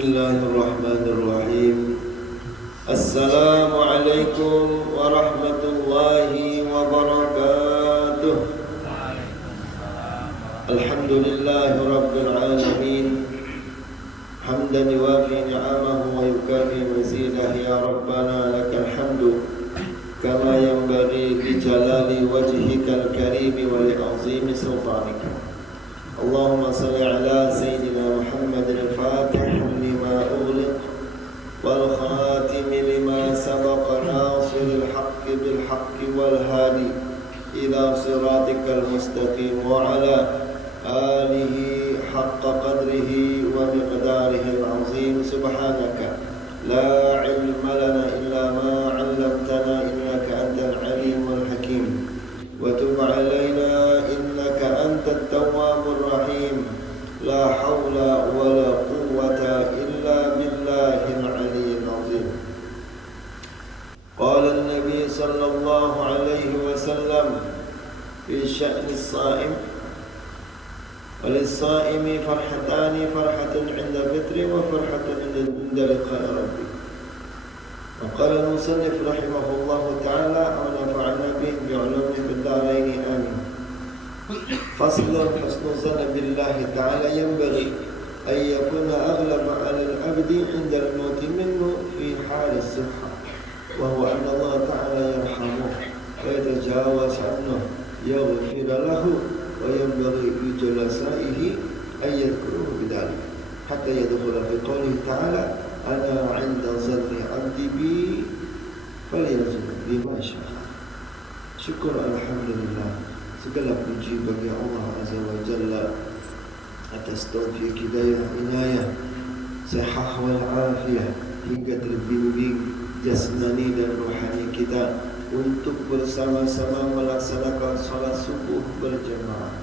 Bismillahirrahmanirrahim. Assalamualaikum warahmatullahi wabarakatuh. Alhamdulillahi rabbil alamin. حمدا يوافي نعمه ويكافي مزيده يا ربنا لك الحمد كما ينبغي لجلال وجهك الكريم ولعظيم سلطانك. اللهم صل على سيدنا محمد الفاتح لما أغلق والخاتم لما سبق ناصر الحق بالحق والهادي إلى صراطك المستقيم وعلى آله حق قدره ومقداره العظيم. سبحانك لا علم لنا إلا ما علمتنا إنك أنت العليم الحكيم وتب علينا إنك أنت التواب الرحيم. لا حول ولا قوة إلا بالله العلي العظيم. قال النبي صلى الله عليه وسلم في شأن الصائم: وللصائم فرحتان، فرحة عند الفطر وفرحة عند لقاء ربه. وقال المصنف رحمه الله تعالى ونفعنا به بعلومه في الدارين آمين. فصل: حسن الظن بالله تعالى ينبغي أن يكون أغلب على العبد عند الموت منه في حال الصحة، وهو أن الله تعالى يرحمه ويتجاوز عنه يغفر له، وينبغي لجلسائه أن يذكروه بذلك حتى يدخل في قوله تعالى: أنا عند ظن عبدي بي فليظن بما شاء. Syukur alhamdulillah, segala puji bagi Allah Azza wa Jalla atas taufik hidayah inayah sihah wal afiyah hingga terbimbing jasmani dan rohani kita untuk bersama-sama melaksanakan salat subuh berjamaah,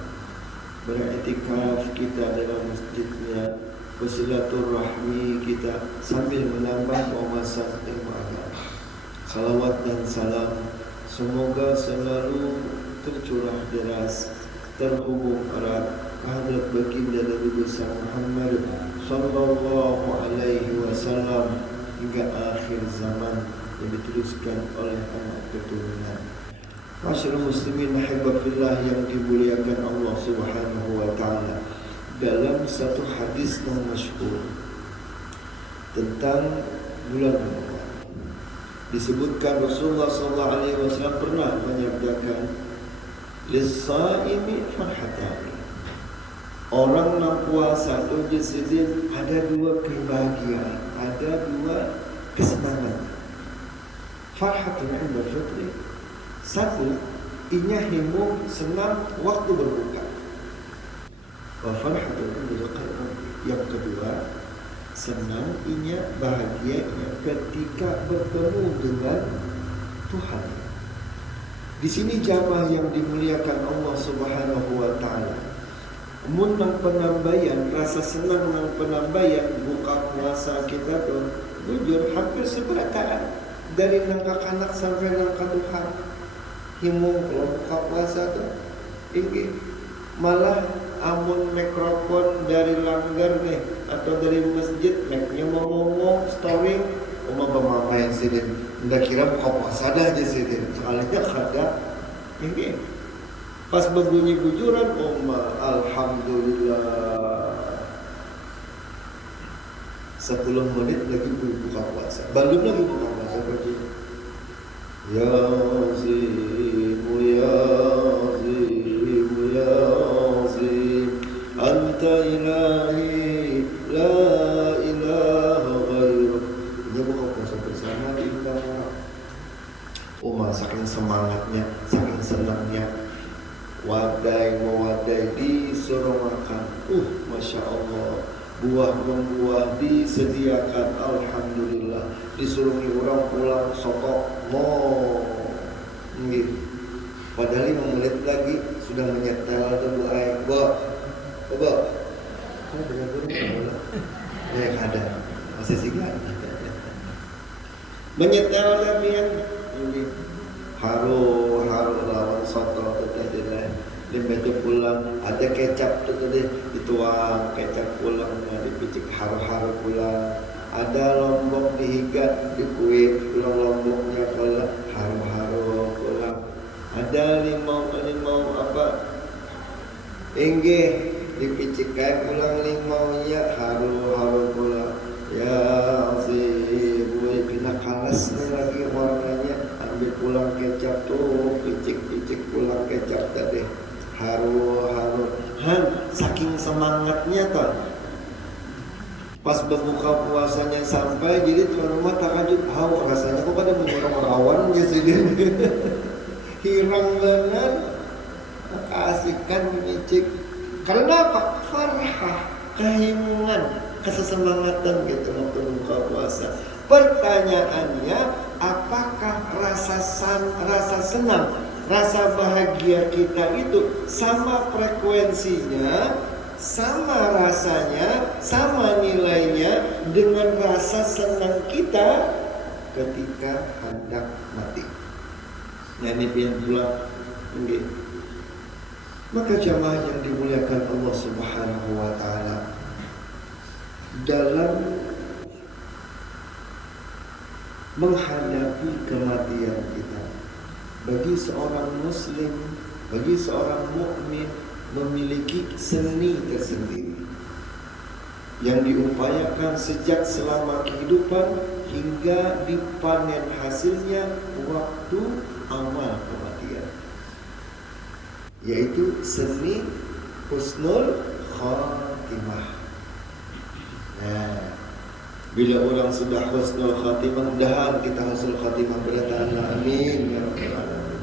beriktikaf kita dalam masjidnya, bersilaturahmi kita sambil menambah wawasan ilmu agama. Salawat dan salam semoga selalu tercurah deras, terhubung erat kehadrat baginda Nabi besar Muhammad sallallahu alaihi wasallam hingga akhir zaman yang diteruskan oleh anak keturunan. Masyaallah muslimin ahibbillah yang dimuliakan Allah Subhanahu wa taala. Dalam satu hadis yang masyhur tentang bulan Ramadan disebutkan Rasulullah sallallahu alaihi wasallam pernah menyabdakan, lis-shaimi farhatani. Orang yang puasa atau jazidin ada dua kebahagiaan, ada dua kesenangan. Farhatun 'inda fitri. Satu, inya himung senang waktu berbuka. Wa farhatun 'inda liqa'i. Yang kedua, senang inya bahagia ketika bertemu dengan Tuhan. Di sini jamaah yang dimuliakan Allah Subhanahu wa taala. Mun nang penambayan, rasa senang nang penambayan buka puasa kita tuh jujur hampir seberataan dari nang kakanak sampai nang Tuhan. Himung kalau buka puasa tuh tinggi. Malah amun mikrofon dari langgar nih atau dari masjid meknya mau ngomong story mama yang sini ndak kira buka puasa dah di sini soalnya kada ini pas berbunyi bujuran alhamdulillah 10 menit lagi buka puasa, belum lagi buka puasa berarti ya zimu ya zimu ya zim anta ilahi la ilaha ghairuk. Ini buka puasa bersama kita. Saking semangatnya, saking senangnya, wadai mewadai disuruh makan. Masya Allah, buah-buah disediakan, alhamdulillah. Disuruh orang pulang soto, gitu. Padahal 5 menit lagi sudah menyetel tuh air. Coba. Kau dengar dulu. Ya ada, masih sigar. Menyetel lagi yang haru lawan soto tadi lah. Di pulang ada kecap tuh tadi dituang kecap pulang dipicik haru pulang. Ada lombok dihigat dikuit pulang lomboknya pulang haru pulang. Ada limau apa enggeh dipicik kayak pulang limaunya haru pulang. Astagfirullahaladzim. Gue kena kalas nih lagi warnanya. Ambil pulang kecap tuh, picik-picik pulang kecap tadi. Haru. Saking semangatnya toh. Pas berbuka puasanya sampai, jadi tuan rumah takjub, rasanya kok pada menyerang ya sih dia. Hirang banget. Kasihkan micik. Karena apa? Farhah, kehimungan, kesesemangatan gitu waktu buka puasa. Pertanyaannya, apakah rasa senang, rasa bahagia kita itu sama frekuensinya, sama rasanya, sama nilainya dengan rasa senang kita ketika hendak mati? Nah ini biar pulang. Maka jamaah yang dimuliakan Allah Subhanahu wa taala, dalam menghadapi kematian kita, bagi seorang muslim, bagi seorang mukmin memiliki seni tersendiri yang diupayakan sejak selama kehidupan hingga dipanen hasilnya waktu awal kematian, yaitu seni husnul khatimah. Nah, bila orang sudah husnul khatimah, mudah-mudahan kita husnul khatimah berkata amin ya rabbal alamin.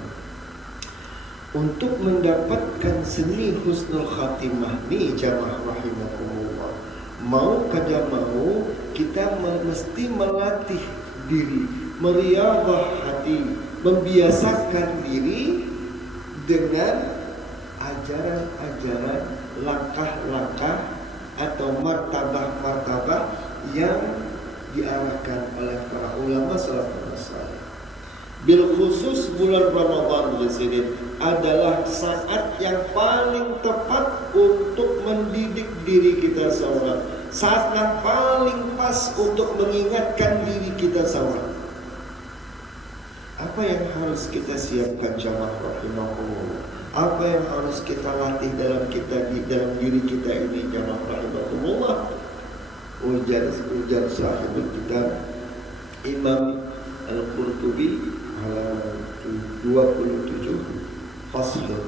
Untuk mendapatkan seni husnul khatimah ni jamaah rahimakumullah, mau kada mau kita mesti melatih diri, meriyadhah hati, membiasakan diri dengan ajaran-ajaran, langkah-langkah atau martabah-martabah yang diarahkan oleh para ulama salafus saleh. Bil khusus bulan Ramadan di sini adalah saat yang paling tepat untuk mendidik diri kita seorang. Saat yang paling pas untuk mengingatkan diri kita seorang. Apa yang harus kita siapkan jamaah rahimahullah? Apa yang harus kita latih dalam diri kita ini jamaah rahimahullah? Ujar sahibul kitab Imam Al-Qurtubi halaman 27 faslun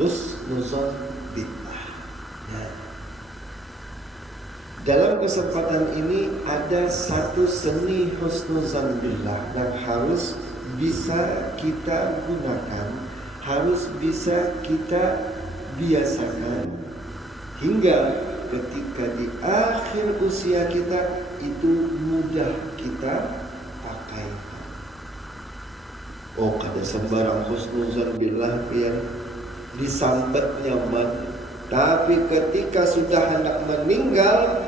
husnuzan billah. Ya. Dalam kesempatan ini ada satu seni husnuzan billah yang harus bisa kita gunakan, harus bisa kita biasakan hingga ketika di akhir usia kita itu mudah kita pakai. Oh, kada sembarang husnuzan billah yang disambat nyaman, tapi ketika sudah hendak meninggal,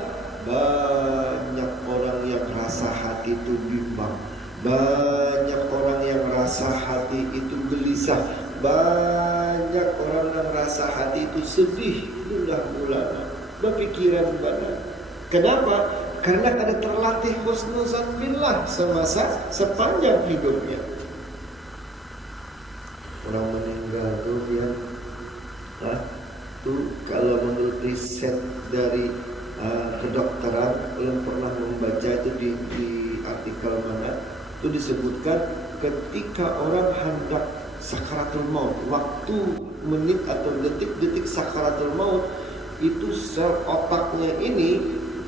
banyak orang yang rasa hati itu bimbang, banyak orang yang rasa hati itu gelisah, banyak orang yang rasa hati itu sedih, bulan-bulan, berpikiran banget. Kenapa? Karena ada terlatih husnuzan billah sepanjang hidupnya. Orang meninggal tuh dia, tuh kalau menurut riset dari kedokteran, belum pernah membaca itu di artikel mana, itu disebutkan ketika orang hendak sakaratul maut, waktu menit atau detik-detik sakaratul maut, itu sel otaknya ini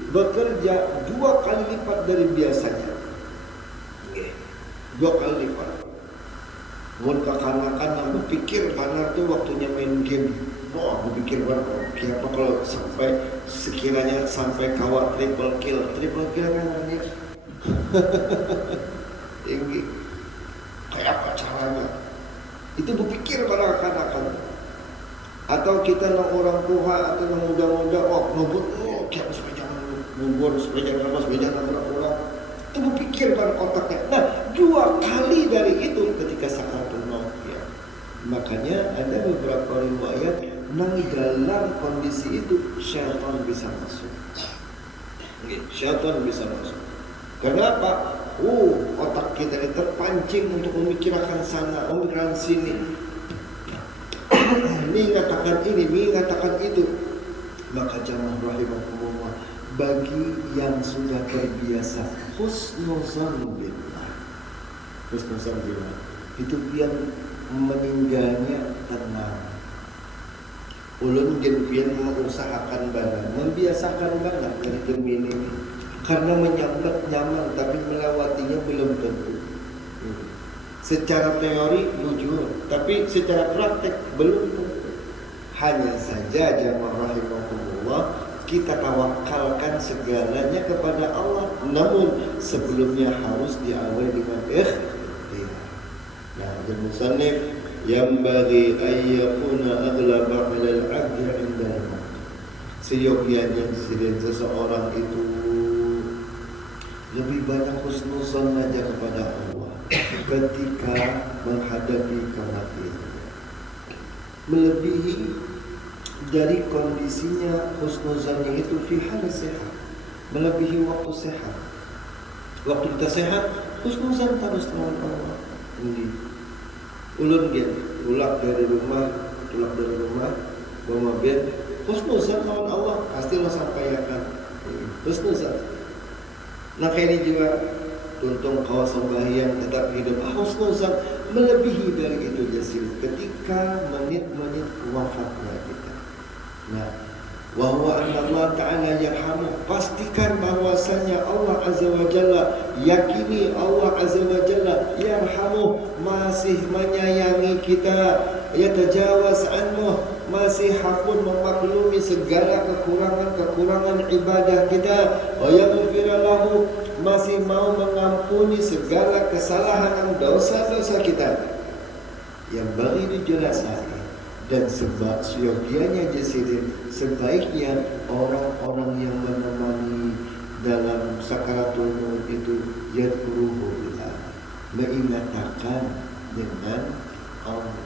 bekerja 2 kali lipat dari biasanya. 2 kali lipat. Mun kekanakan yang berpikir karena itu waktunya main game. Wah, berpikir apa kalau sekiranya sampai kawat triple kill kan ini tinggi. Kayak apa caranya? Itu berpikir pada kanak-kanak. Atau kita yang orang tua atau yang muda-muda, ngebut, kayak supaya jangan gugur, supaya jangan nabrak orang. Itu berpikir pada otaknya. Nah, 2 kali dari itu ketika sakaratul maut ya. Makanya ada beberapa riwayat nang dalam kondisi itu syaitan bisa masuk. Syaitan bisa masuk. Kenapa? Otak kita ini terpancing untuk memikirkan sana, memikirkan sini. Ini mengatakan ini, mengatakan itu. Maka jamaah rahimahumullah, bagi yang sudah terbiasa husnuzan billah. Husnuzan billah itu yang meninggalnya tenang. Ulun genpian mengusahakan banget, membiasakan banget dari termini ini. Karena menyambat nyaman, tapi melewatinya belum tentu. Secara teori jujur, tapi secara praktek belum tentu. Hanya saja jamaah rahimahumullah, kita tawakalkan segalanya kepada Allah. Namun sebelumnya harus diawali dengan ikhtiar. Nah, al-musannif yang bagi ayyakuna aghlaba 'ala al-'abdi 'inda al-maut. Seyogyanya seseorang itu lebih banyak husnuzan aja kepada Allah ketika menghadapi kematian, melebihi dari kondisinya husnuzannya itu fi hal sehat, melebihi waktu sehat. Waktu kita sehat, husnuzan terus dengan Allah. Ini ulun dia pulang dari rumah, bawa mobil, husnuzan dengan Allah pasti lo sampaikan. Husnuzan. Nah ini juga tuntung kau sembahyang tetap hidup. Husnuzan melebihi dari itu jasir ketika menit-menit wafatnya kita. Nah, wa huwa anna Allah Ta'ala yarhamu, pastikan bahwasanya Allah Azza wa Jalla, yakini Allah Azza wa Jalla yarhamu, masih menyayangi kita, yatajawaz anhu, masih hakun memaklumi segala kekurangan ibadah kita, wa yaghfir lahu, masih mau mengampuni segala kesalahan dosa-dosa kita. Yang bagi dijelaskan dan sebab seyogianya jasirin, sebaiknya orang-orang yang menemani dalam sakaratul maut itu yadkuruhu billah, mengatakan dengan Allah,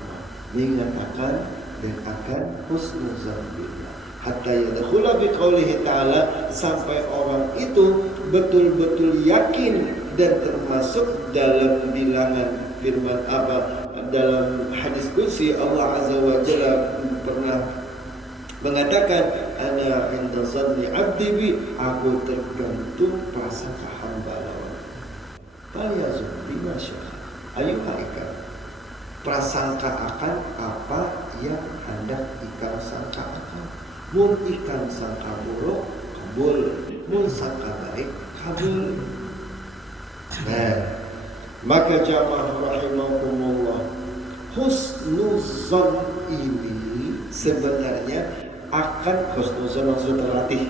mengatakan dan akan husnuzan billah, hatta yadkhula biqaulihi ta'ala, sampai orang itu betul-betul yakin dan termasuk dalam bilangan firman apa dalam hadis qudsi Allah Azza wa Jalla pernah mengatakan, ana inda zanni 'abdi bi, aku tergantung prasangka hamba lawan. Falyazun bima syaa. Ayo ikan prasangka akan apa yang hendak ikan sangka akan. Mun ikan sangka buruk kabul, mun sangka baik kabul. Nah, maka jamaah rahimahumullah, husnuzan ini sebenarnya akan husnuzan maksud terlatih,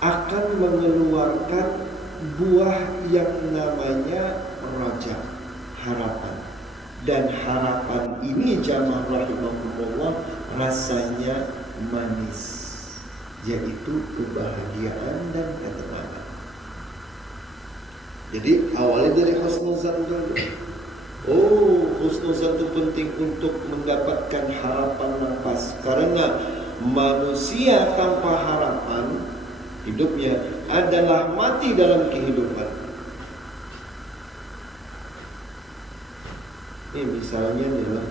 akan mengeluarkan buah yang namanya raja, harapan. Dan harapan ini jamaah rahimahumullah rasanya manis, yaitu kebahagiaan dan ketenangan. Jadi awalnya dari husnuzan dulu. Oh, husnuzan itu penting untuk mendapatkan harapan nafas. Karena manusia tanpa harapan hidupnya adalah mati dalam kehidupan. Ini misalnya dalam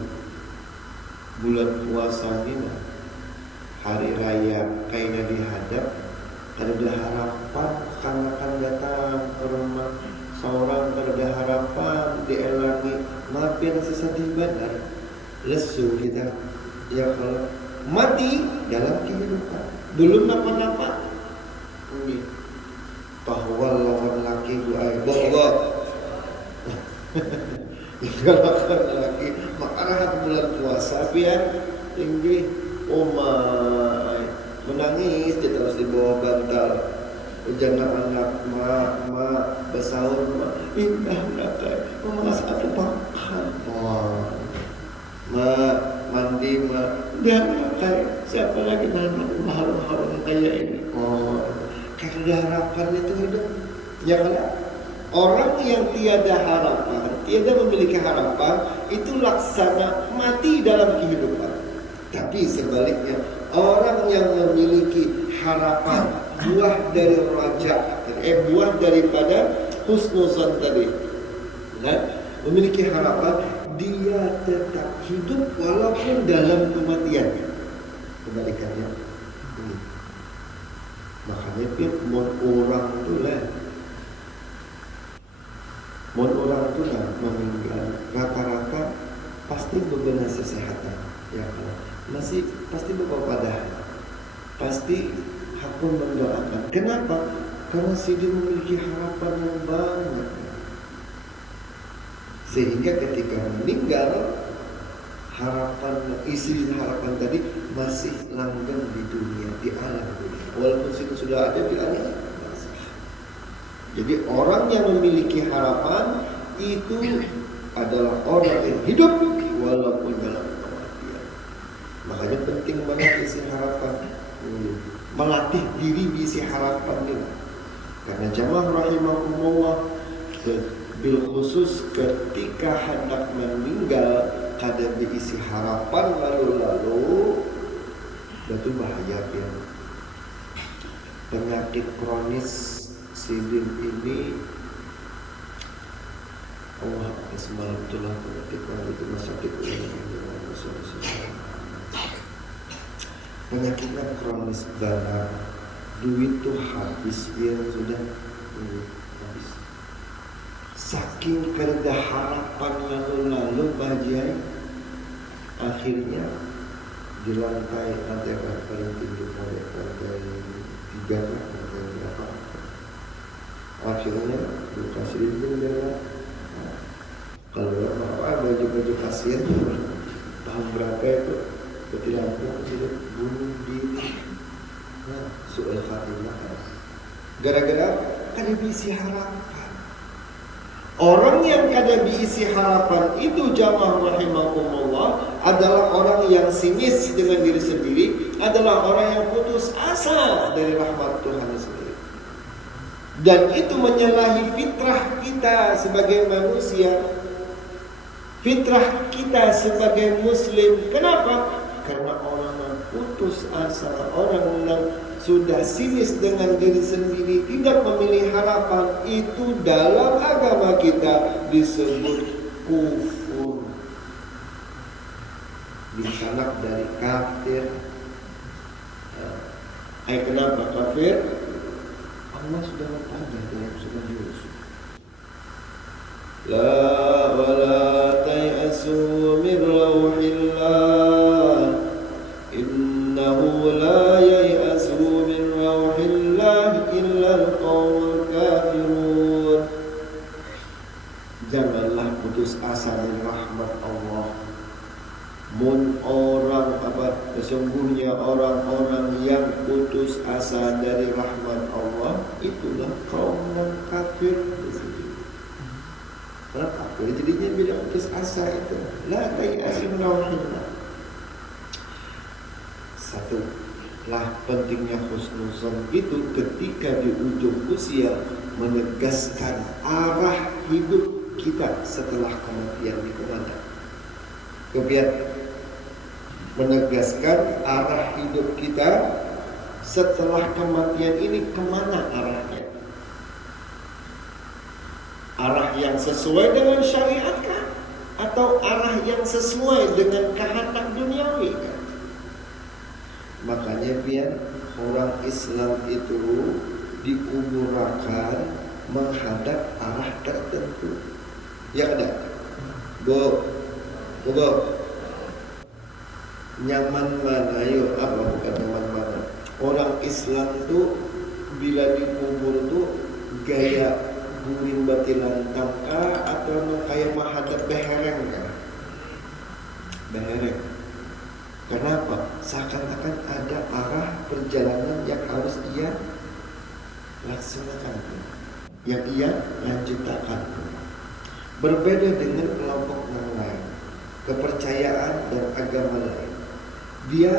bulan puasa ini, hari raya kayaknya dihadap, ada harapan karena akan datang ke rumah seorang, ada harapan dielangi, maafin sesedih benar, lesu kita. Ya kalau mati dalam kehidupan, belum napa-napa, ini bahwa lawan laki gue bahwa kalau laki makanya bulan puasa biar tinggi, oh my, menangis dia terus di bawah bantal. Jangan anak ma bersaur ma indah nakai mas aku makan ma mandi ma dia nakai siapa lagi nama harum kayak ini. Karena harapan itu hidup ya kan. Orang yang tiada harapan, tiada memiliki harapan, itu laksana mati dalam kehidupan. Tapi sebaliknya, orang yang memiliki harapan, buah dari raja, buah daripada husnuzan tadi, nah, memiliki harapan, dia tetap hidup walaupun dalam kematian. Kebalikannya, Makanya pun mun orang tu lah meninggal rata-rata pasti bebenah kesehatan, ya kan? Masih pasti berpadah, pasti hakun mendoakan. Kenapa? Karena si dia memiliki harapan yang banyak, sehingga ketika meninggal harapan, isi harapan tadi masih langgeng di dunia, di alam dunia, walaupun sudah ada di alam. Jadi orang yang memiliki harapan itu adalah orang yang hidup walaupun dalam kematian. Makanya penting banget isi harapan, melatih diri isi harapan ini. Karena jamaah rahimahumullah, bil khusus ketika hendak meninggal kada diisi harapan lalu itu bahaya ya. Penyakit kronis sidin ini Allah semalam itulah penyakit kronis itu sakit penyakitnya kronis darah, duit tuh habis ya sudah habis. Saking kerja harapan lalu bahagia, akhirnya di lantai paling tinggi lantai 3 lantai berapa? Akhirnya dikasih dengan kalau apa baju pasien tahun berapa itu ketidampun sudah bunuh diri. Nah, soal khatimah gara-gara kan diisi harapan. Orang yang kada diisi harapan itu jamaah rahimakumullah adalah orang yang sinis dengan diri sendiri, adalah orang yang putus asa dari rahmat Tuhan sendiri. Dan itu menyalahi fitrah kita sebagai manusia, fitrah kita sebagai muslim. Kenapa? Karena orang yang putus asa, orang yang sudah sinis dengan diri sendiri, tidak memilih harapan, itu dalam agama kita disebut kufur. Disanak dari kafir. Kenapa kafir? Allah sudah bertanya dalam surah Yusuf. La wala tayasu min rauhillah innahu la yayasu min rauhillah illa al-qawmul kafirun. Janganlah putus asa dari rahmat Allah. Mun orang sesungguhnya orang-orang yang putus asa dari rahmat Allah itulah kaum kafir. Karena kafir jadinya bilang putus asa itu la tayasu min rauhillah. Satu lah pentingnya husnuzon itu ketika di ujung usia menegaskan arah hidup kita setelah kematian di kemana. Kemudian menegaskan arah hidup kita setelah kematian ini kemana arahnya. Arah yang sesuai dengan syariat kah? Atau arah yang sesuai dengan kehendak duniawi kah? Makanya biar orang Islam itu dikuburkan menghadap arah tertentu. Ya ada. Bo. Nyaman mana? Ayo apa bukan nyaman mana? Orang Islam tu bila dikubur tu gaya guring batilan tangka atau kayak menghadap behereng kan? Behereng. Kenapa? Seakan-akan ada arah perjalanan yang harus ia laksanakan, yang ia lanjutkan. Berbeda dengan kelompok yang lain, kepercayaan dan agama lain. Dia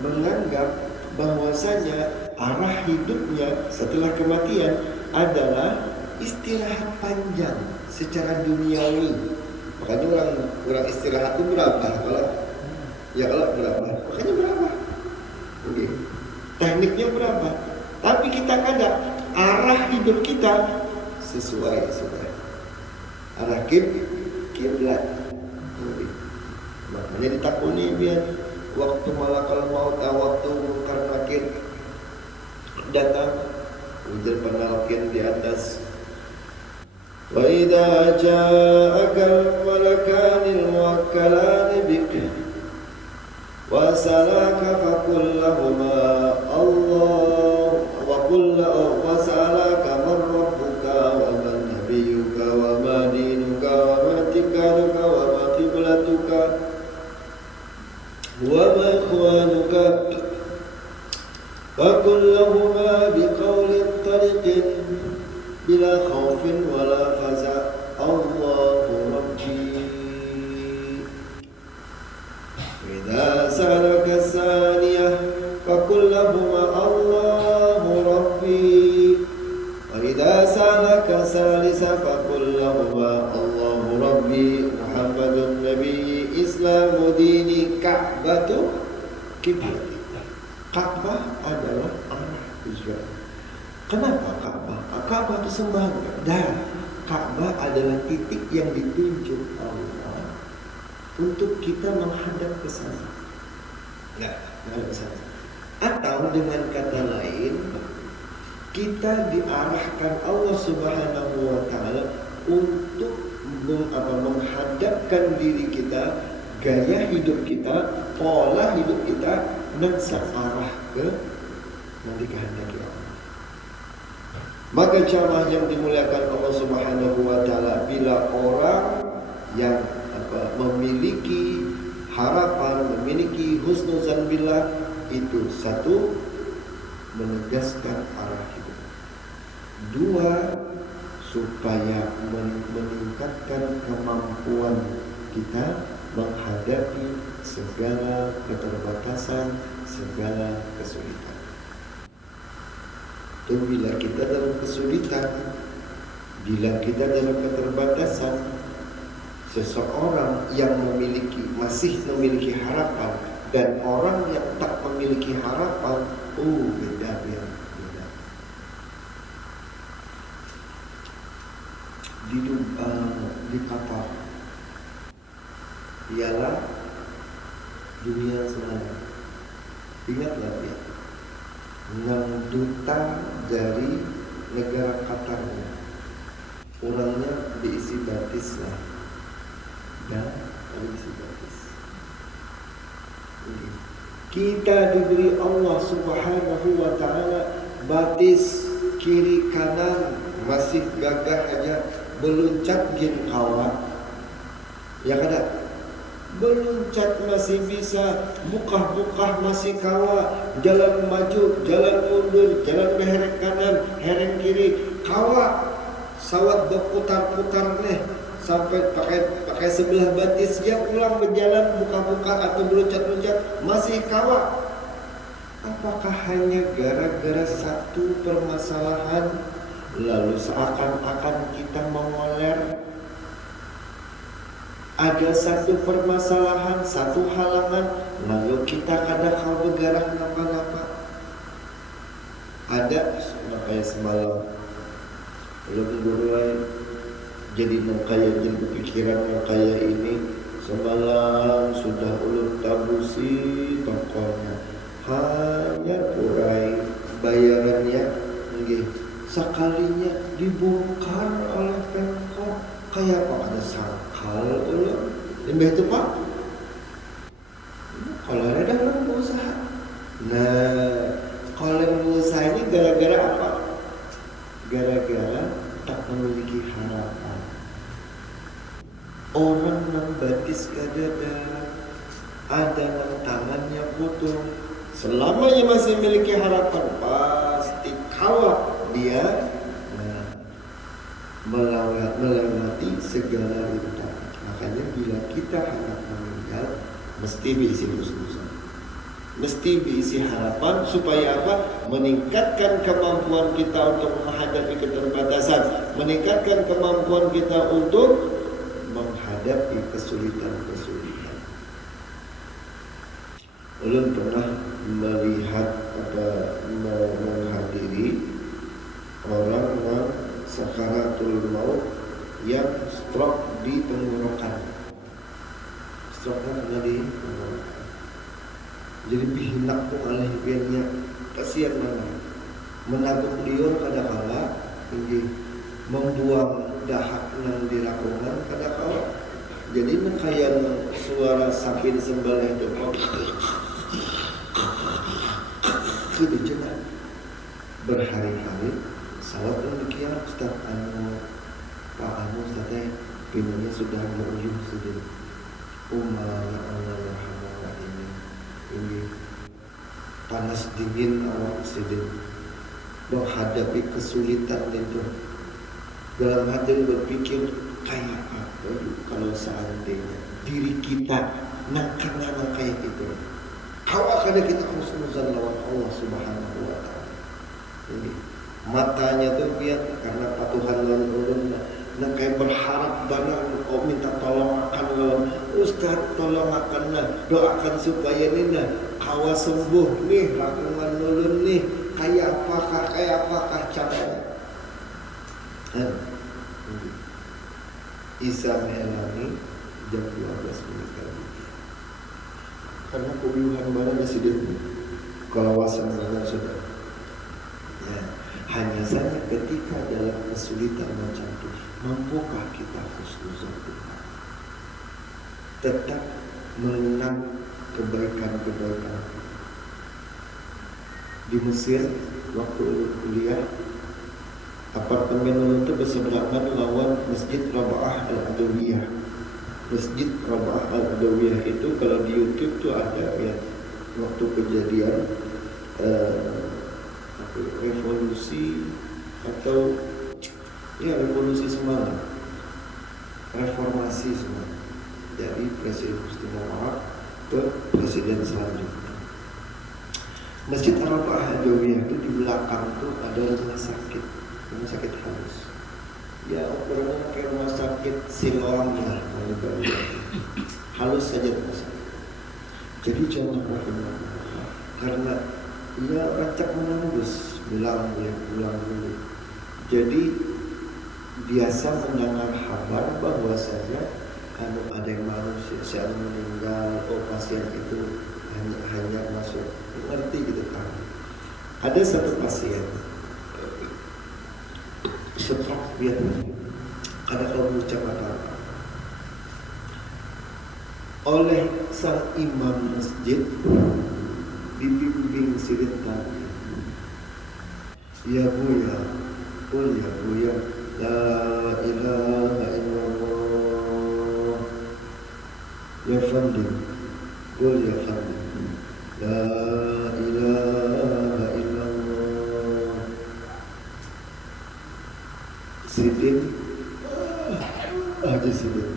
menganggap bahwasanya arah hidupnya setelah kematian adalah istirahat panjang secara duniawi. Makanya orang istirahat itu berapa? Kalau berapa? Makanya berapa? Oke. Tekniknya berapa? Tapi kita kadang arah hidup kita sesuai. Arah kiblat. Makanya ditakuni biar waktu malakal maut, waktu munkar nakir. datang ujar penalkin di atas. Wa idza ja'aka al-malakanil muwakkalani bika wa salaka faqul lahumā Allah wa qul wa salaka man rabbuka wa man nabiyyuka wa ma dinuka wa ma tikaruka wa ma qiblatuka wa ma ikhwanuka wa qul lahumā biqawlin tariqin bila khaufin wala faza Allahu rabbi idza sa'alaka saniyah faqul lahumā Allahu rabbi wa idza sa'alaka salisa faqul lahumā Allahu rabbi Muhammadun nabiyyi islamu dini Ka'batu kiblati. Ka'bah adalah arah Israel. Kenapa Ka'bah? Ka'bah itu sembahan dan Ka'bah adalah titik yang ditunjuk Allah untuk kita menghadap ke sana. Menghadap ke sana. Atau dengan kata lain, kita diarahkan Allah Subhanahu wa taala untuk menghadapkan diri kita, gaya hidup kita, pola hidup kita dan searah ke nanti kehendaki Allah. Maka jamaah yang dimuliakan Allah Subhanahu wa taala, bila orang yang memiliki harapan, memiliki husnuzan billah, itu satu, menegaskan arah hidup. Dua, supaya meningkatkan kemampuan kita menghadapi segala keterbatasan, segala kesulitan. Dan bila kita dalam kesulitan, bila kita dalam keterbatasan, seseorang yang masih memiliki harapan dan orang yang tak memiliki harapan, beda. Di kapal ialah dunia sebenarnya. Ingatlah ya, 6 duta dari negara Qatar, orangnya diisi batis lah, dan diisi batis. Kita diberi Allah Subhanahu wa taala batis kiri kanan masih gagah aja, beluncat gin kawat. Ya kada? Beluncat masih bisa, bukah-bukah masih kawa, jalan maju, jalan mundur, jalan hereng kanan, hereng kiri, kawa, sawat berputar-putar nih, sampai pakai sebelah batis dia ulang berjalan, buka-buka atau beluncat-beluncat masih kawa. Apakah hanya gara-gara satu permasalahan lalu seakan-akan kita mengoler? Ada satu permasalahan, satu halangan, lalu kita kada kau bergerak ngapa-ngapa. Ada kayak semalam belum guru jadi kayak jadi pikiran yang kayak ini. Semalam sudah ulun tabusi tokonya, hanya purai bayarannya sekalinya dibongkar oleh Pemkot. Kayak apa ada sakal ulun lembeh itu Pak. Kalau ada orang berusaha. Nah, kalau berusaha ini gara-gara apa? Gara-gara tak memiliki harapan. Orang yang batis kadada, ada yang tangannya putus. Selamanya masih memiliki harapan, pasti kawat dia melewati segala rintangan. Makanya bila kita hendak meninggal, mesti diisi husnuzan, mesti diisi harapan. Supaya apa? Meningkatkan kemampuan kita untuk menghadapi keterbatasan, meningkatkan kemampuan kita untuk menghadapi kesulitan-kesulitan. Ulun pernah melihat menghadiri orang yang sakaratul maut yang stroke di tenggorokan. Stroke-nya kena di tenggorokan. Jadi bihinak tuh alih biarnya, kasihan mana. menabung liur kadang-kala inggih membuang dahak nang dilakukan kadang-kala jadi kayak suara sapi sembelih itu itu cenah berhari-hari salat demikian Ustaz Pak Ustaz pinanya sudah berujung sedih Allah ini panas dingin awak sedih menghadapi kesulitan itu dalam hati berpikir kayak apa kalau seandainya diri kita nakana kayak gitu kau akan kita husnuzan lawan Allah Subhanahu wa taala. Jadi matanya tuh lihat karena patuhan lawan ulun nah kayak berharap banget minta tolong akan lawan Ustaz tolong akan doakan supaya nina kawa sembuh nih lakungan ulun nih kayak apakah caranya Isa melani jam 12 menit lagi karena kebiuhan mana di sini kelawasan mana sudah ya, hanya saja ketika dalam kesulitan macam itu mampukah kita husnuzon Tuhan tetap mengenang kebaikan-kebaikan di Mesir waktu kuliah apartemen itu berseberangan lawan Masjid Raba'ah Al-Adawiyah. Masjid Raba'ah Al-Adawiyah itu kalau di YouTube tuh ada ya waktu kejadian revolusi atau ya revolusi semalam, reformasi semalam. Jadi Presiden Husni Mubarak ke Presiden selanjutnya. Masjid Raba'ah Al-Adawiyah itu di belakang tuh ada rumah sakit halus. Ya ukurannya kayak rumah sakit Siloam lah, halus saja rumah sakit. Jadi jangan karena ia rancak menembus pulang dulu. Jadi biasa mendengar kabar bahwasanya kalau ada yang manusia meninggal, pasien itu hanya masuk, ngerti gitu kan? Ada satu pasien stroke dia ada kalau ucap apa oleh sang imam masjid dibimbing cerita ya buya la ilaha illallah ya fandim ya fandim la ilaha illallah Sidin aja Sidin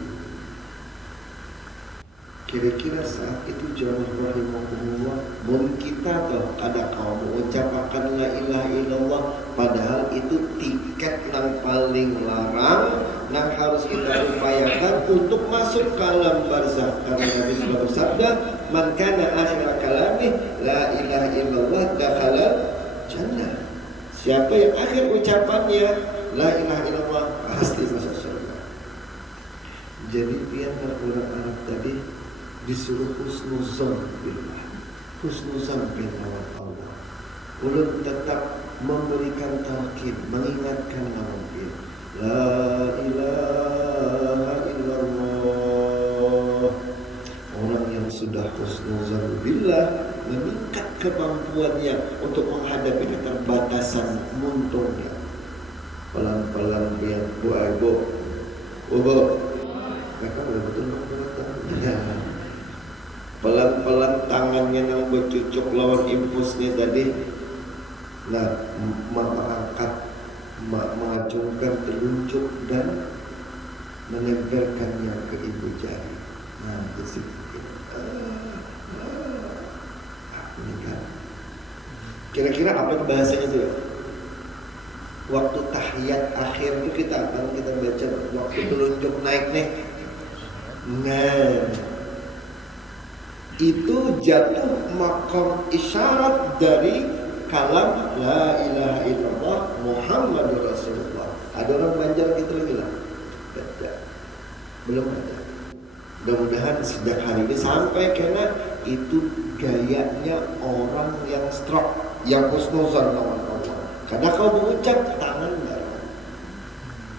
kira-kira saat itu jamaah rahimahullah mun kita tuh ada kaum mengucapkan la ilaha illallah padahal itu tiket yang paling larang yang harus kita upayakan untuk masuk ke alam barzakh karena Nabi sallallahu alaihi wasallam man kana akhir kalamih la ilaha illallah dakhala jannah siapa yang akhir ucapannya la ilaha illallah pasti masuk surga. Jadi dia orang Arab tadi disuruh husnuzon billah, husnuzon billah Allah. Ulun tetap memberikan talqin, mengingatkan nama dia. La ilaha illallah. Orang yang sudah husnuzon billah meningkat kemampuannya untuk menghadapi keterbatasan munturnya. Pelan-pelan dia bu, kakak udah betul pelan-pelan tangannya yang bercucuk lawan impulsnya tadi. Nah, mengacungkan telunjuk dan menempelkannya ke ibu jari. Nah, di situ. Ini kan. Kira-kira apa bahasanya tuh? Waktu tahiyat akhir itu kita baca waktu telunjuk naik nih. Nah, itu jatuh makam isyarat dari kalam la ilaha illallah Muhammadur Rasulullah. Ada orang Banjar gitu lagi lah? Belum ada. Mudah-mudahan sejak hari ini sampai karena itu gayanya orang yang stroke, yang husnuzon lawan Allah. Karena kau mengucap tangan darah.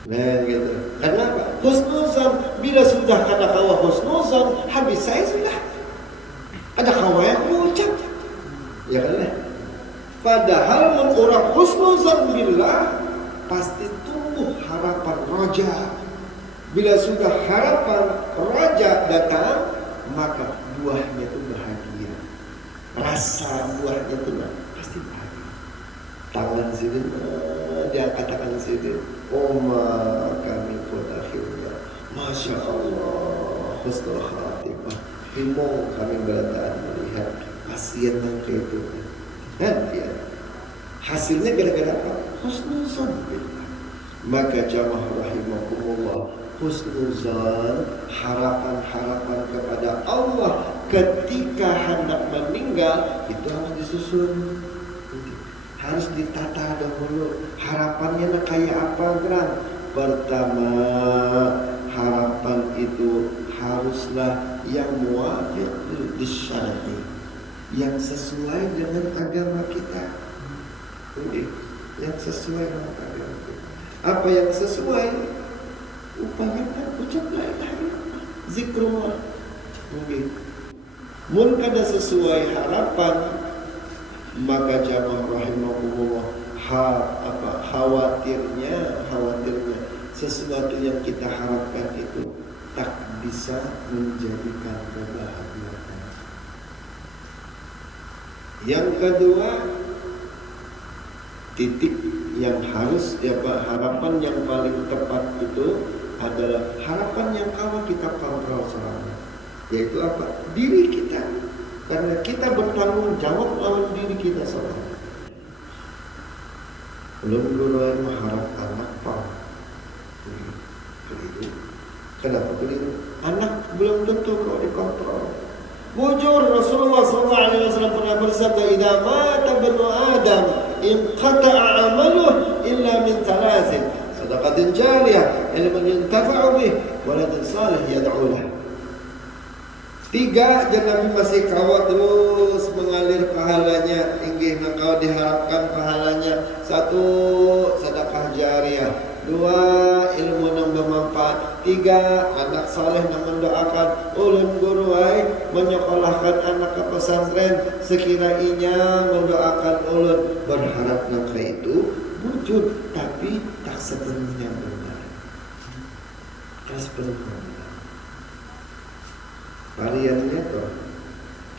Nah gitu. Kenapa? Husnuzan. Bila sudah kata kau husnuzan, habis saya sudah. Ada kau yang mengucap. Ya kan? Padahal menurut orang husnuzan billah pasti tumbuh harapan roja. Bila sudah harapan roja datang, maka buahnya itu bahagia. Rasa buahnya itu pasti bahagia. Tangan sini dia katakan sini, kami pun akhirnya Masya Allah husnul khatimah. Himau kami berataan melihat pasien yang kayak itu. Dan ya, hasilnya gara-gara apa? Husnuzan billah. Maka jamaah rahimakumullah, husnuzan, harapan-harapan kepada Allah ketika hendak meninggal itu harus disusun, harus ditata dahulu. Harapannya kayak apa geran? Pertama, harapan itu haruslah yang muwafiq lisyar'i, yang sesuai dengan agama kita. Yang sesuai dengan agama kita. Apa yang sesuai? Upayakan ucap la ilaha illallah, zikrullah. Mun kada sesuai harapan, maka jamaah rahimakumullah, khawatirnya sesuatu yang kita harapkan itu tak bisa menjadikan kebahagiaan. Yang kedua, titik yang harus harapan yang paling tepat itu adalah harapan yang kalau kita kontrol selama, yaitu apa? Diri kita. Karena kita bertanggung jawab lawan diri kita selama. Belum dulu mengharap anak keliru. Kenapa keliru? Anak belum tentu kalau dikontrol. Bujur Rasulullah SAW pernah bersabda, "Idza mata ibnu Adam, inqata'a 'amaluhu illa min thalathin, sadaqatin jariyah, ilmun yuntafa'u bih, waladun salih yad'u lahu." 3 Nabi masih kawat terus mengalir pahalanya, inggih nakau diharapkan pahalanya. 1 sedekah jariyah, 2 ilmu yang bermanfaat, 3 anak saleh yang mendoakan. Ulun guru menyekolahkan anak ke pesantren, sekiranya mendoakan ulun, berharap nangka itu wujud, tapi tak sepenuhnya benar. Tak sepenuhnya benar. Variannya tuh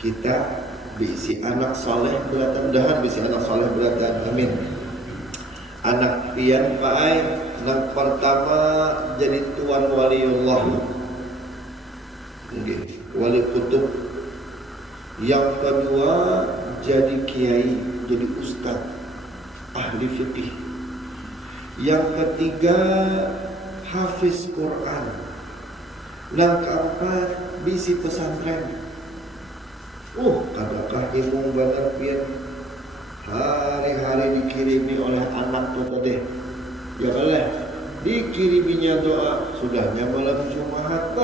kita bisi anak saleh beratan dahan, bisi anak saleh beratan amin. Anak pian paai yang pertama jadi tuan waliullah, wali kutub. Yang kedua jadi kiai, jadi ustaz, ahli fikih. Yang ketiga hafiz Quran. Yang keempat bisi pesantren. Kadakah ilmu benar pian hari-hari dikirimi oleh anak tuh tadi. Ya kalah dikiriminya doa, sudahnya malam Jumat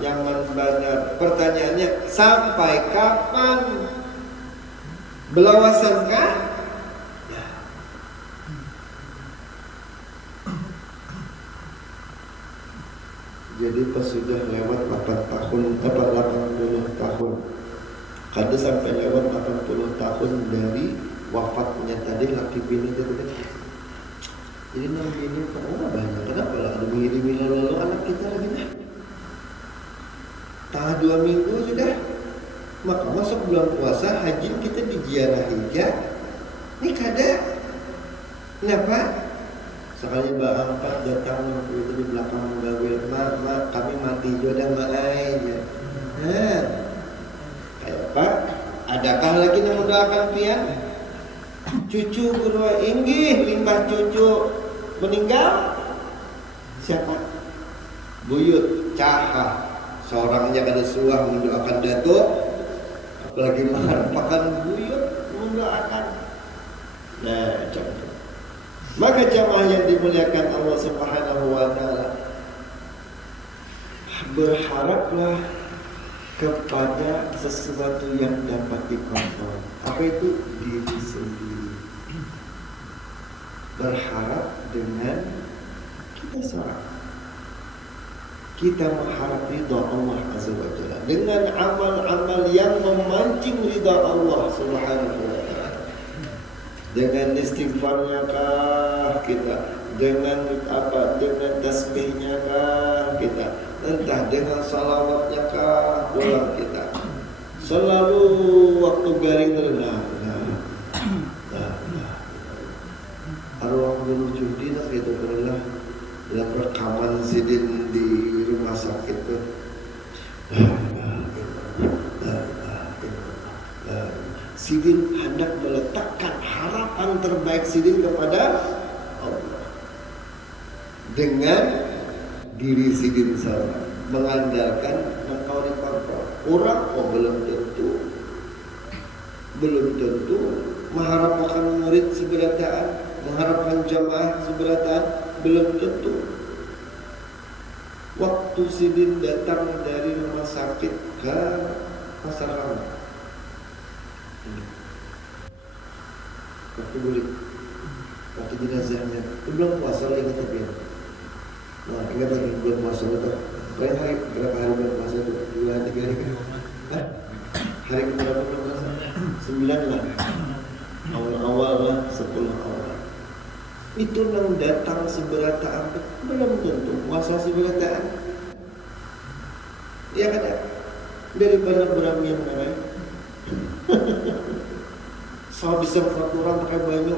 nyaman banget. Pertanyaannya, sampai kapan belawasan kah? Ya. Jadi pas sudah lewat 80 tahun, kada sampai lewat 80 tahun dari wafatnya tadi laki bini itu tadi. Jadi nabi ini banyak. Kenapa lah ada mengirim lalu anak kita lagi dah? Tanggal 2 minggu sudah. Maka masuk bulan puasa, haji kita di ziarah hijab. Ini kada. Kenapa? Sekali berangkat datang itu di belakang gawe, mak kami mati jodoh main. Nah, kayak Pak, adakah lagi yang mendoakan pian? Cucu kedua inggih limbah cucu meninggal. Siapa? Buyut Caha. Seorangnya kada suah mendoakan datuk, apalagi makan buyut mendoakan. Nah, contoh. Maka jamaah yang dimuliakan Allah Subhanahu wa taala, berharaplah kepada sesuatu yang dapat dikontrol. Apa itu? Diri sendiri. berharap dengan kita sholat. Kita mengharap ridha Allah Azza wa Jalla dengan amal-amal yang memancing ridha Allah Subhanahu wa Ta'ala. Dengan istighfarnya kah kita, dengan apa, dengan tasbihnya kah kita, entah dengan salawatnya kah pulang kita. Selalu waktu garing rendah. Arwah guru judi nak gitu pernah dalam rekaman Zidin di rumah sakit tuh. Sidin hendak meletakkan harapan terbaik Sidin kepada Allah dengan diri Sidin saja, mengandalkan engkau dikontrol. Orang belum tentu mengharapkan murid seberataan, mengharapkan jamaah seberataan, belum tentu. Waktu Sidin datang dari rumah sakit ke Pasar Rama, waktu jenazahnya belum puasa lagi tapi, nah ingat lagi belum puasa itu. Berapa hari belum puasa itu? 2-3 hari kan? Hari berapa belum puasa? 9 lah. Awal-awal lah, 10 awal. Itu yang datang seberataan belum tentu puasa seberataan. Ya kan? Daripada berami yang lain. Soal bisa peraturan pakai baju,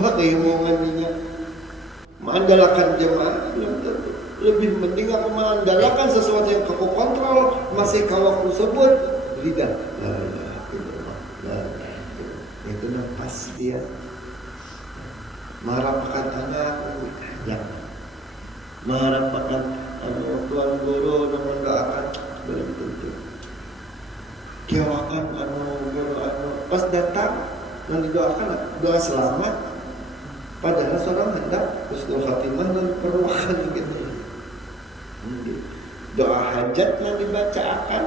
pakai hubungan minyak. Mengandalkan jemaah belum tentu. Lebih penting aku mengandalkan sesuatu yang aku kontrol, masih kau aku sebut lidah. Itu yang pasti ya. Mengharapkan anak, ya. Mengharapkan tuan guru dan mendoakan belum tentu. Kiawakan guru pas datang yang didoakan doa selamat, padahal seorang hendak husnul khatimah dan perwakan gitu. Doa hajat yang dibacakan,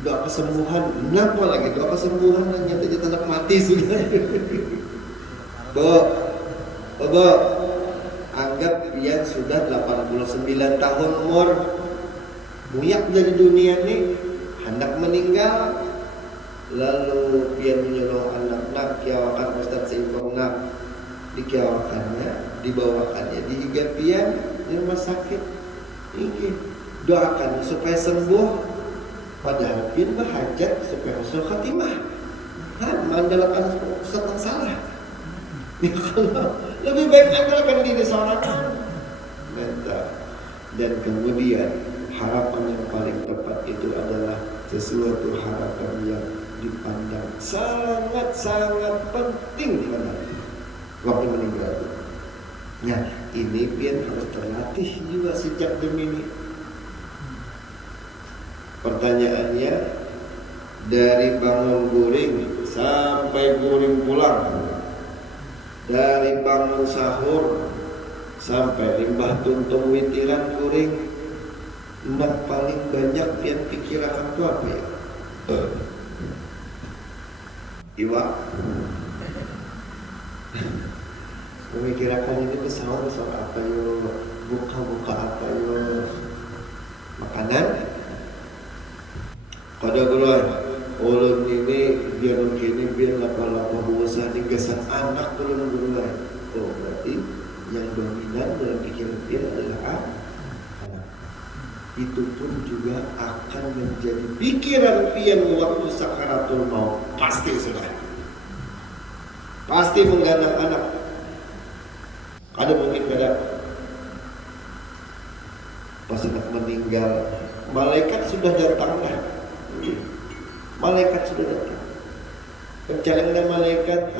doa kesembuhan, kenapa lagi doa kesembuhan dan nyata-nyata anak mati sudah. Bo, anggap yang sudah 89 tahun umur, buyak dari dunia ini, hendak meninggal, lalu pian menyuruh anak-anak kiawakan Ustaz seimpongna, dikiawakannya, dibawakannya, dihigapian di rumah sakit. Ini doakan supaya sembuh, padahal pian berhajat supaya husnul khatimah. Mandalakan sesuatu salah. Ya kalau lebih baik andalkan diri seorang. Dan kemudian harapan yang paling tepat itu adalah sesuatu harapan yang dipandang sangat-sangat penting pada waktu meninggal. Nah, ini pian harus terlatih juga sejak dini. Pertanyaannya, dari bangun guring sampai guring pulang, dari bangun sahur sampai limbah tuntung witiran guring, yang paling banyak pian pikiran itu apa ya? Iwa. Memikirkan ini pesawat soal apa yo, buka apa yo, makanan. Pada keluar, ulun ini biar begini biar lapa bosan digesak anak ulun. Oh berarti yang dominan dalam pikiran dia adalah anak. Itu pun juga akan menjadi pikiran pian waktu sakaratul maut. Pasti sudah. Pasti menggandang anak. Ada mungkin pas anak meninggal, malaikat sudah datang dah. Malaikat sudah datang. Pencarian malaikat,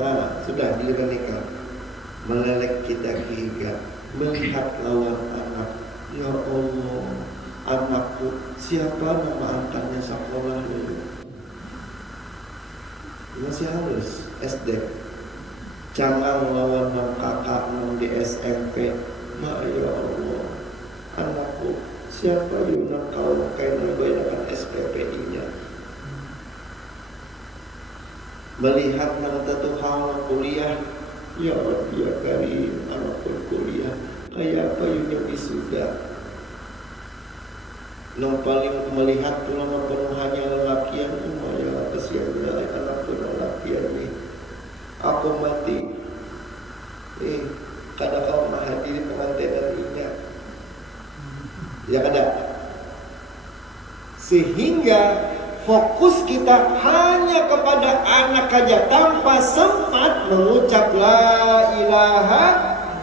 sudah dilihat melelek kita hingga melihat lawan anak. Ya Allah, anakku, siapa nama antarnya sekolah dulu? Masih halus SD. Jangan lawan nang kakak nang di SMP. Ya Allah, anakku, siapa yang kau kena bayarkan SPPI-nya? Melihat nang tentu hal kuliah Ya Rabbi ya Karim, anak berkuliah kayak apa yang wisuda. Yang paling melihat tulang penuhannya lelakian, ya kesian anak lelakian nih. Aku mati. Karena kau menghadiri pengantinan ingat. Ya kada. Sehingga fokus kita hanya kepada anak saja tanpa sempat mengucap la ilaha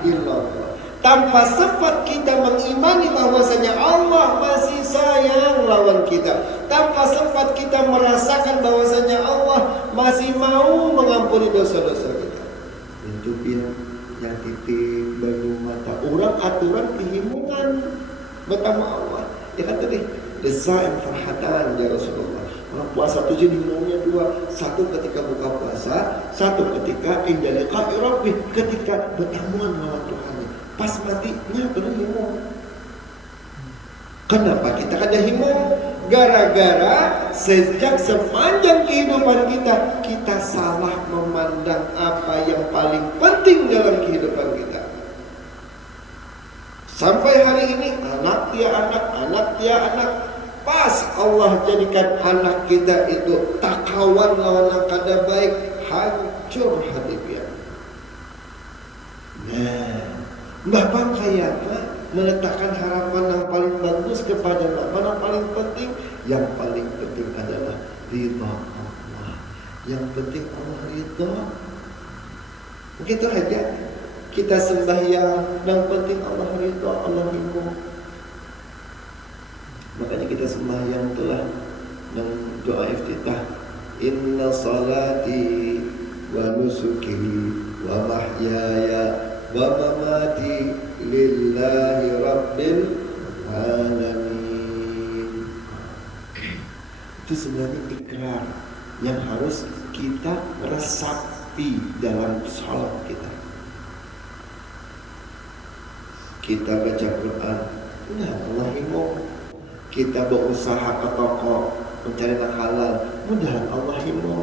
illallah. Tanpa sempat kita mengimani bahwasanya Allah masih sayang lawan kita. Tanpa sempat kita merasakan bahwasanya Allah masih mau mengampuni dosa-dosa kita. Itu yang titik baru mata orang aturan kehimungan betama Allah. Ya kan tadi desa farhatan ya Rasulullah. Orang puasa tujuh himungnya dua. Satu ketika buka puasa, satu ketika inda liqa'i rabbih, ketika bertemuan dengan Tuhan. Pas matinya kena himung. Kenapa kita kada himung? Gara-gara sejak sepanjang kehidupan kita salah memandang apa yang paling penting dalam kehidupan kita. Sampai hari ini anak tiap anak. Pas Allah jadikan anak kita itu takawan lawan yang kada baik, hancur hati dia. Nah, Bapak kayak apa? Meletakkan harapan yang paling bagus kepada Bapak. Yang paling penting, adalah ridha Allah. Yang penting Allah ridha. Begitu aja. Kita sembahyang, yang penting Allah ridha, Allah ridha. Makanya kita sembahyang itulah yang doa iftitah. Inna salati wa nusuki wa mahyaya wa mamati lillahi rabbil alamin. Itu sebenarnya ikrar yang harus kita resapi dalam salat kita. Kita baca Quran, nah Allah ridha. Kita berusaha ke toko mencari yang halal, mudahan Allah ridha.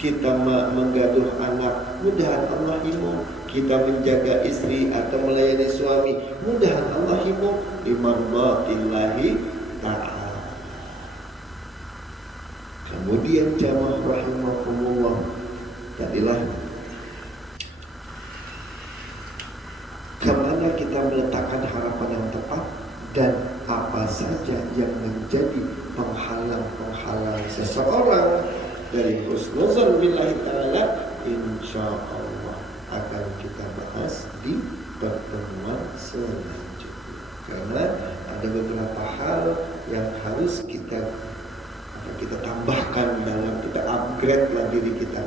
Kita menggaduh anak, mudahan Allah ridha. Kita menjaga istri atau melayani suami, mudahan Allah ridha. Imardatillahi ta'ala. Kemudian jamaah rahimakumullah, tadilah kemana kita meletakkan harapan yang tepat dan apa saja yang menjadi penghalang seseorang dari husnuzan billahi ta'ala, insya Allah akan kita bahas di pertemuan selanjutnya. Karena ada beberapa hal yang harus kita tambahkan dalam kita upgrade lah diri kita,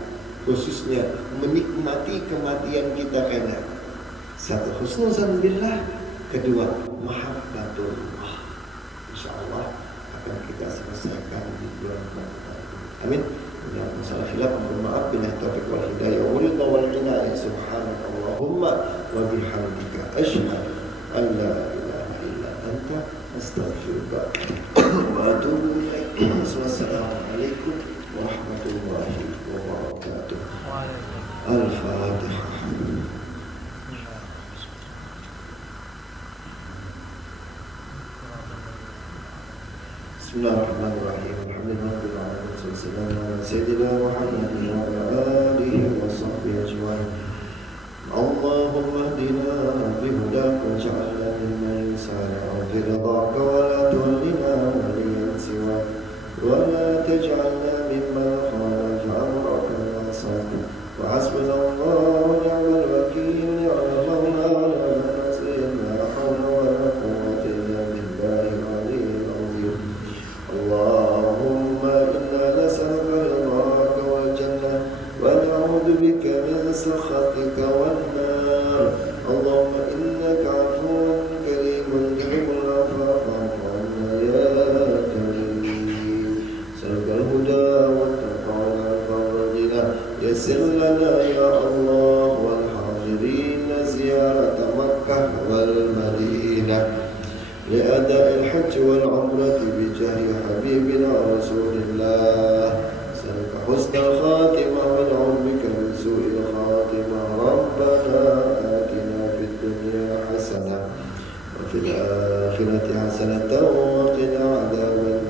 khususnya menikmati kematian kita. Karena satu husnuzan billah, kedua mahabbatullah. InsyaAllah akan kita selesaikan di bulan Ramadan. Amin. Ya masalah khilaf, mohon maaf, bila taufiq wal hidayah wal ridha wal inayah. Subhanakallahumma wa bihamdika asyhadu an la ilaha illa anta astaghfiruka wa atubu ilaik. Wassalamualaikum warahmatullahi wabarakatuh. Al-Fatihah. Bismillahirrahmanirrahim. Alhamdulillahirabbil alamin. Sallallahu ala sayyidina Muhammadin wa ala alihi wa sahbihi ajma'in. Allahumma hdina bihudaka waj'alna mimman yusari'u fi ridhaka wa la tuwallina waliyan siwak wa la taj'alna mimman khalafa amraka wa asaka wa hasbunallahu wa ni'mal wakeel. Ya Rabbana la nas'alna hawla wa la quwwata illa billahi al-'aliyyil 'azim. Allahumma inna nas'aluka ridhaka wal jannah wa na'udzu bika min sakhatika wan nar. Allahumma innaka 'afuwwun karimun tuhibbul 'afwa fa'fu 'anna ya karim. Sallallahu huda wa taqwa al-fadila yassir lana ya Allah wal hadirin ziyarat Makkah wal Madinah لأداء الحج والعمرة بجاه حبيبنا رسول الله. سألك حسن الخاتمة ونعوذ بك من سوء الخاتمة. ربنا الدنيا حسنة وفي الآخرة حسنة وقنا عذاب